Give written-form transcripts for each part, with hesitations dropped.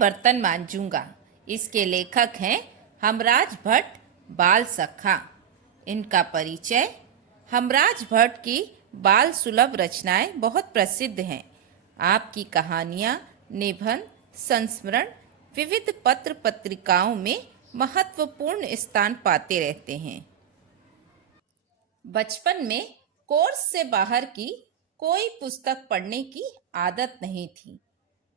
बर्तन मांजूंगा। इसके लेखक हैं हमराज भट्ट बाल सखा। इनका परिचय। हमराज भट्ट की बाल सुलभ रचनाएं बहुत प्रसिद्ध हैं। आपकी कहानियां, निबंध, संस्मरण विविध पत्र पत्रिकाओं में महत्वपूर्ण स्थान पाते रहते हैं। बचपन में कोर्स से बाहर की कोई पुस्तक पढ़ने की आदत नहीं थी।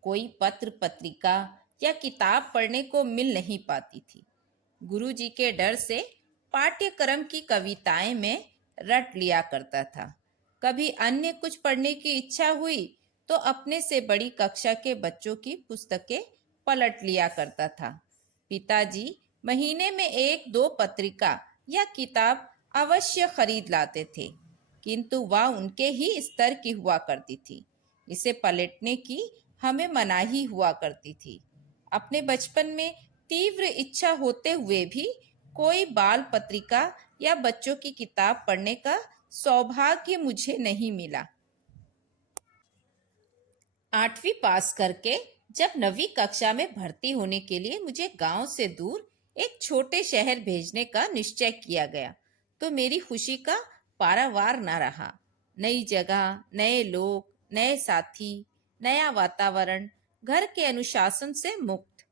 कोई पत्र पत्रिका या किताब पढ़ने को मिल नहीं पाती थी। गुरुजी के डर से पाठ्यक्रम की कविताएं में रट लिया करता था। कभी अन्य कुछ पढ़ने की इच्छा हुई तो अपने से बड़ी कक्षा के बच्चों की पुस्तकें पलट लिया करता था। पिताजी महीने में 1-2 पत्रिका या किताब अवश्य खरीद लाते थे, किंतु वह उनके ही स्तर की हुआ करती थी। इसे पलटने की हमें मनाही हुआ करती थी। अपने बचपन में तीव्र इच्छा होते हुए भी कोई बाल पत्रिका या बच्चों की किताब पढ़ने का सौभाग्य मुझे नहीं मिला। 8वीं पास करके जब 9वीं कक्षा में भर्ती होने के लिए मुझे गांव से दूर एक छोटे शहर भेजने का निश्चय किया गया तो मेरी खुशी का पारावार न रहा। नई जगह, नए लोग, नए साथी, नया वातावरण, घर के अनुशासन से मुक्त,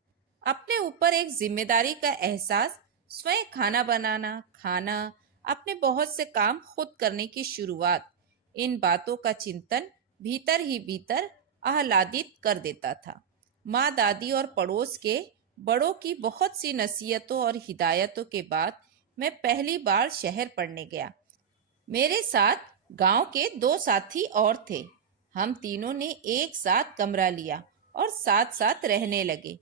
अपने ऊपर एक जिम्मेदारी का एहसास, स्वयं खाना बनाना, खाना, अपने बहुत से काम खुद करने की शुरुआत, इन बातों का चिंतन भीतर ही भीतर आह्लादित कर देता था। माँ, दादी और पड़ोस के बड़ों की बहुत सी नसीहतों और हिदायतों के बाद मैं पहली बार शहर पढ़ने गया। मेरे साथ गांव के 2 साथी और थे। हम तीनों ने एक साथ कमरा लिया और साथ साथ रहने लगे।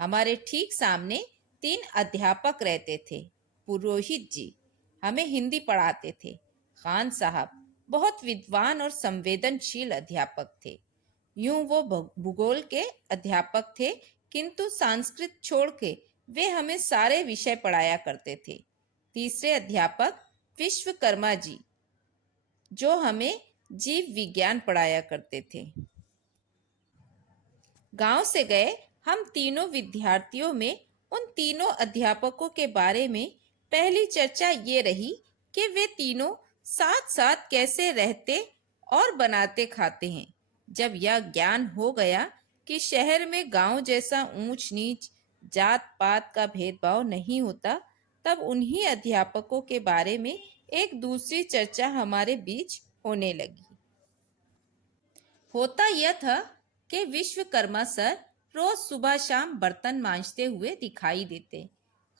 हमारे ठीक सामने 3 अध्यापक रहते थे। पुरोहित जी हमें हिंदी पढ़ाते थे। खान साहब बहुत विद्वान और संवेदनशील अध्यापक थे। यूं वो भूगोल के अध्यापक थे, किंतु संस्कृत छोड़ के वे हमें सारे विषय पढ़ाया करते थे। तीसरे अध्यापक विश्वकर्मा जी, जो हमें जीव विज्ञान पढ़ाया करते थे। गांव से गए हम तीनों विद्यार्थियों में उन तीनों अध्यापकों के बारे में पहली चर्चा ये रही कि वे तीनों साथ साथ कैसे रहते और बनाते खाते हैं। जब यह ज्ञान हो गया कि शहर में गांव जैसा ऊंच नीच, जात पात का भेदभाव नहीं होता, तब उन्हीं अध्यापकों के बारे में एक दूसरी चर्चा हमारे बीच होने लगी। होता यह था कि विश्वकर्मा सर रोज सुबह शाम बर्तन मांजते हुए दिखाई देते।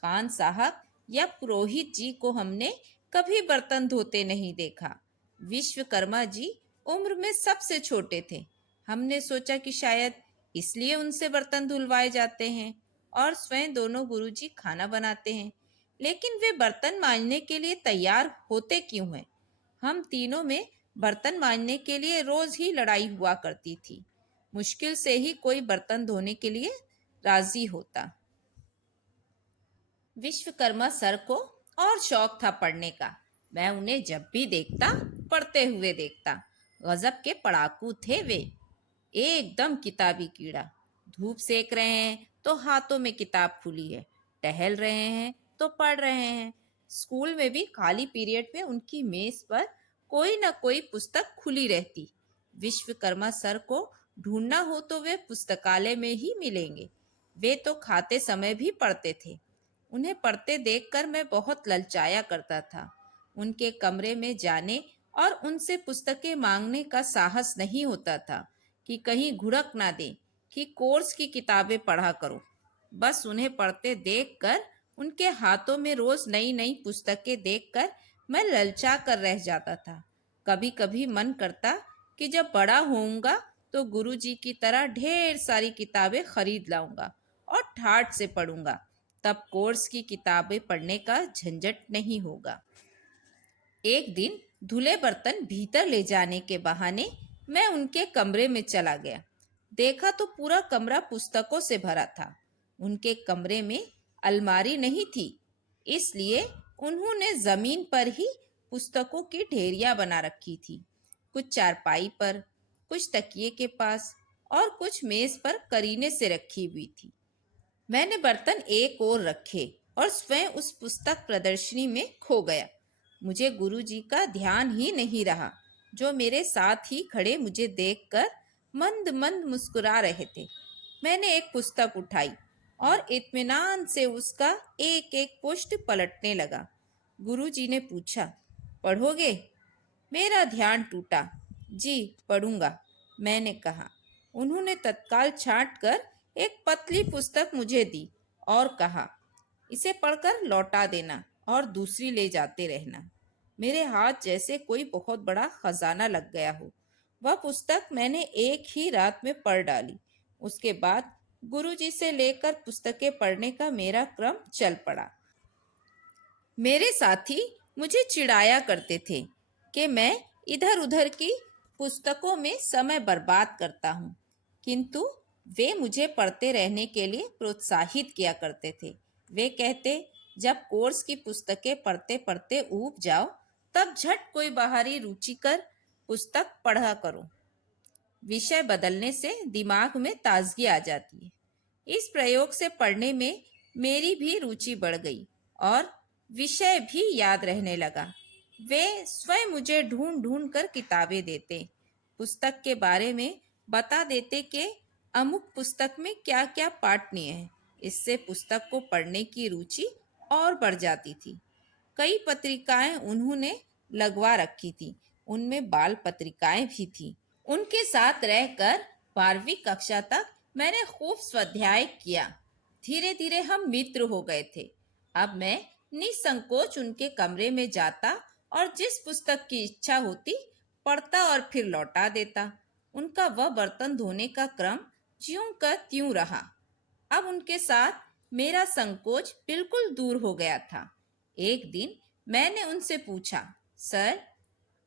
खान साहब या पुरोहित जी को हमने कभी बर्तन धोते नहीं देखा। विश्वकर्मा जी उम्र में सबसे छोटे थे। हमने सोचा कि शायद इसलिए उनसे बर्तन धुलवाए जाते हैं और स्वयं दोनों गुरुजी खाना बनाते हैं। लेकिन वे बर्तन मांजने के लिए तैयार होते क्यों हैं? हम तीनों में बर्तन मांजने के लिए रोज ही लड़ाई हुआ करती थी। मुश्किल से ही कोई बर्तन धोने के लिए राजी होता। विश्वकर्मा सर को और शौक था पढ़ने का। मैं उन्हें जब भी देखता पढ़ते हुए देखता। गजब के पढ़ाकू थे वे, एकदम किताबी कीड़ा। धूप सेक रहे हैं तो हाथों में किताब खुली है, टहल रहे हैं तो पढ़ रहे हैं। स्कूल में भी खाली पीरियड में उनकी मेज पर कोई न कोई पुस्तक खुली रहती। विश्वकर्मा सर को ढूंढना हो तो वे पुस्तकालय में ही मिलेंगे। वे तो खाते समय भी पढ़ते थे। उन्हें पढ़ते देखकर मैं बहुत ललचाया करता था। उनके कमरे में जाने और उनसे पुस्तकें मांगने का साहस नहीं होता था कि कहीं घुड़क ना दे कि कोर्स की किताबें पढ़ा करो। बस उन्हें पढ़ते देखकर, उनके हाथों में रोज नई नई पुस्तकें देखकर मैं ललचा कर रह जाता था। कभी कभी मन करता कि जब बड़ा होऊंगा तो गुरुजी की तरह ढेर सारी किताबें खरीद लाऊंगा और ठाठ से पढ़ूंगा। तब कोर्स की किताबें पढ़ने का झंझट नहीं होगा। एक दिन धुले बर्तन भीतर ले जाने के बहाने मैं उनके कमरे में चला गया। देखा तो पूरा कमरा पुस्तकों से भरा था। उनके कमरे में अलमारी नहीं थी, इसलिए उन्होंने जमीन पर ही पुस्तकों की ढेरियां बना रखी थी। कुछ चारपाई पर, कुछ तकिए के पास और कुछ मेज पर करीने से रखी हुई थी। मैंने बर्तन एक ओर रखे और स्वयं उस पुस्तक प्रदर्शनी में खो गया। मुझे गुरुजी का ध्यान ही नहीं रहा, जो मेरे साथ ही खड़े मुझे देखकर मंद मंद मुस्कुरा रहे थे। मैंने एक पुस्तक उठाई और इत्मीनान से उसका एक एक पृष्ठ पलटने लगा। गुरुजी ने पूछा, पढ़ोगे? मेरा ध्यान टूटा। जी पढ़ूंगा, मैंने कहा। उन्होंने तत्काल छांट कर एक पतली पुस्तक मुझे दी और कहा, इसे पढ़कर लौटा देना और दूसरी ले जाते रहना। मेरे हाथ जैसे कोई बहुत बड़ा खजाना लग गया हो। वह पुस्तक मैंने एक ही रात में पढ़ डाली। उसके बाद गुरुजी से लेकर पुस्तकें पढ़ने का मेरा क्रम चल पड़ा। मेरे साथी मुझे चिढ़ाया करते थे कि मैं इधर उधर की पुस्तकों में समय बर्बाद करता हूँ, किंतु वे मुझे पढ़ते रहने के लिए प्रोत्साहित किया करते थे। वे कहते, जब कोर्स की पुस्तकें पढ़ते पढ़ते ऊब जाओ, तब झट कोई बाहरी रुचिकर पुस्तक पढ़ा करो। विषय बदलने से दिमाग में ताजगी आ जाती है। इस प्रयोग से पढ़ने में मेरी भी रुचि बढ़ गई और विषय भी याद रहने लगा। वे स्वयं मुझे ढूंढ ढूंढ कर किताबें देते, पुस्तक के बारे में बता देते कि अमुक पुस्तक में क्या क्या पाठनीय है। इससे पुस्तक को पढ़ने की रुचि और बढ़ जाती थी। कई पत्रिकाएं उन्होंने लगवा रखी थी, उनमें बाल पत्रिकाएं भी थी। उनके साथ रहकर 12वीं कक्षा तक मैंने खूब स्वाध्याय किया। धीरे धीरे हम मित्र हो गए थे। अब मैं निसंकोच उनके कमरे में जाता और जिस पुस्तक की इच्छा होती पढ़ता और फिर लौटा देता। उनका वह बर्तन धोने का क्रम ज्यों का त्यों रहा। अब उनके साथ मेरा संकोच बिल्कुल दूर हो गया था। एक दिन मैंने उनसे पूछा, सर,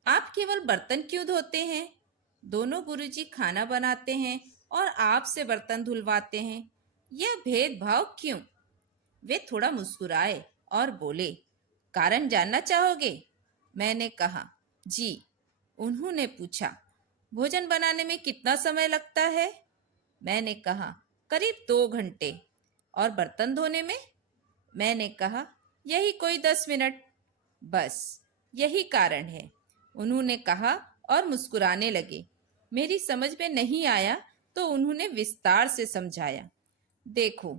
आप केवल बर्तन क्यों धोते हैं? दोनों गुरुजी खाना बनाते हैं और आपसे बर्तन धुलवाते हैं, यह भेदभाव क्यों? वे थोड़ा मुस्कुराए और बोले, कारण जानना चाहोगे? मैंने कहा, जी। उन्होंने पूछा, भोजन बनाने में कितना समय लगता है? मैंने कहा, करीब 2 घंटे। और बर्तन धोने में? मैंने कहा, यही कोई 10 मिनट। बस यही कारण है, उन्होंने कहा और मुस्कुराने लगे। मेरी समझ में नहीं आया तो उन्होंने विस्तार से समझाया, देखो,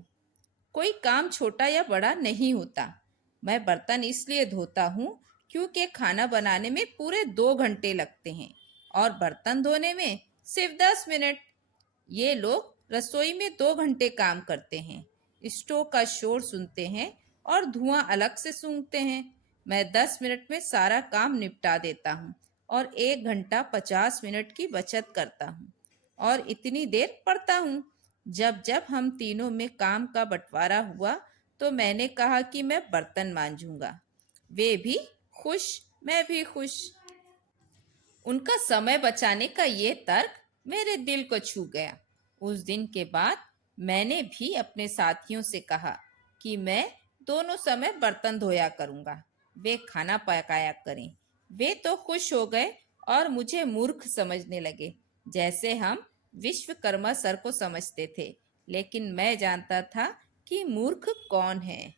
कोई काम छोटा या बड़ा नहीं होता। मैं बर्तन इसलिए धोता हूँ क्योंकि खाना बनाने में पूरे 2 घंटे लगते हैं और बर्तन धोने में सिर्फ 10 मिनट। ये लोग रसोई में 2 घंटे काम करते हैं, स्टोव का शोर सुनते हैं और धुआं अलग से सूंघते हैं। मैं 10 मिनट में सारा काम निपटा देता हूँ और 1 घंटा 50 मिनट की बचत करता हूँ और इतनी देर पढ़ता हूँ। जब जब हम तीनों में काम का बंटवारा हुआ तो मैंने कहा कि मैं बर्तन मांजूंगा। वे भी खुश, मैं भी खुश। उनका समय बचाने का ये तर्क मेरे दिल को छू गया। उस दिन के बाद मैंने भी अपने साथियों से कहा कि मैं दोनों समय बर्तन धोया करूंगा, वे खाना पकाया करें। वे तो खुश हो गए और मुझे मूर्ख समझने लगे, जैसे हम विश्वकर्मा सर को समझते थे। लेकिन मैं जानता था कि मूर्ख कौन है।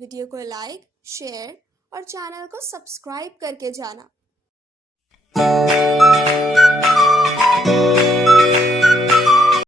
वीडियो को लाइक, शेयर और चैनल को सब्सक्राइब करके जाना।